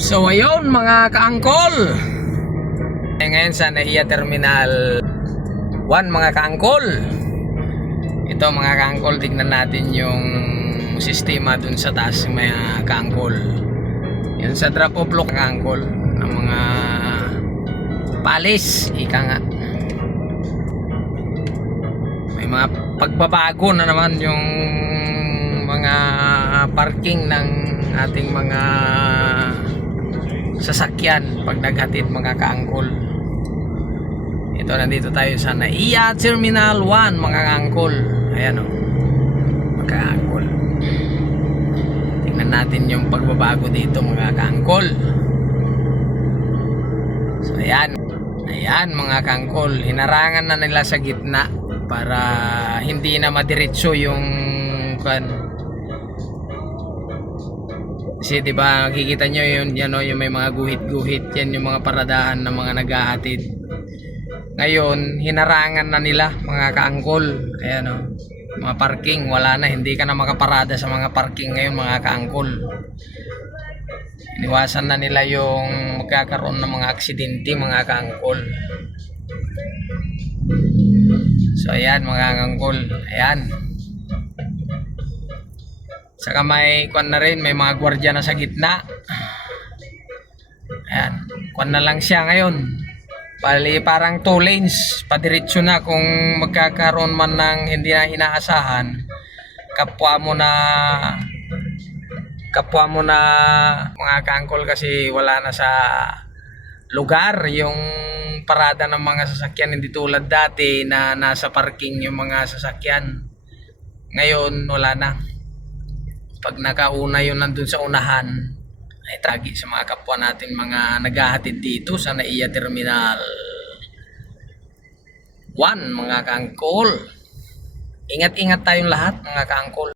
So ayun mga kaangkol, ngayon sa NAIA Terminal 1 mga kaangkol. Ito mga kaangkol, tignan natin yung sistema dun sa taas mga kaangkol. Yan sa drop off lock kaangkol ng mga palis, ika nga. May mga pagbabago na naman yung mga parking ng ating mga sasakyan pag naghatid mga kaangkol. Ito, nandito tayo sa NAIA Terminal 1 mga kaangkol. Ayan o, mga kaangkol. Tingnan natin yung pagbabago dito mga kaangkol. So ayan, ayan mga kaangkol, hinarangan na nila sa gitna para hindi na madiretso yung kasi diba makikita nyo yun, yan o, yung may mga guhit-guhit, yan yung mga paradahan ng mga naghahatid. Ngayon hinarangan na nila mga kaangkol. Ayan o, mga parking wala na, hindi ka na makaparada sa mga parking ngayon mga kaangkol. Iniwasan na nila yung magkakaroon ng mga aksidente mga kaangkol. So ayan mga kaangkol, ayan. Saka may kwan na rin, may mga gwardiya na sa gitna. Ayan, kwan na lang siya ngayon. Bali parang 2 lanes, padiretso na kung magkakaroon man ng hindi na inaasahan. Kapwa mo na mga kaangkol, kasi wala na sa lugar yung parada ng mga sasakyan, hindi tulad dati na nasa parking yung mga sasakyan. Ngayon wala na. Pag nakauna yun nandun sa unahan, ay tragi sa mga kapwa natin mga naghahatid dito sa NAIA Terminal 1 mga kaangkol. Ingat-ingat tayong lahat mga kaangkol.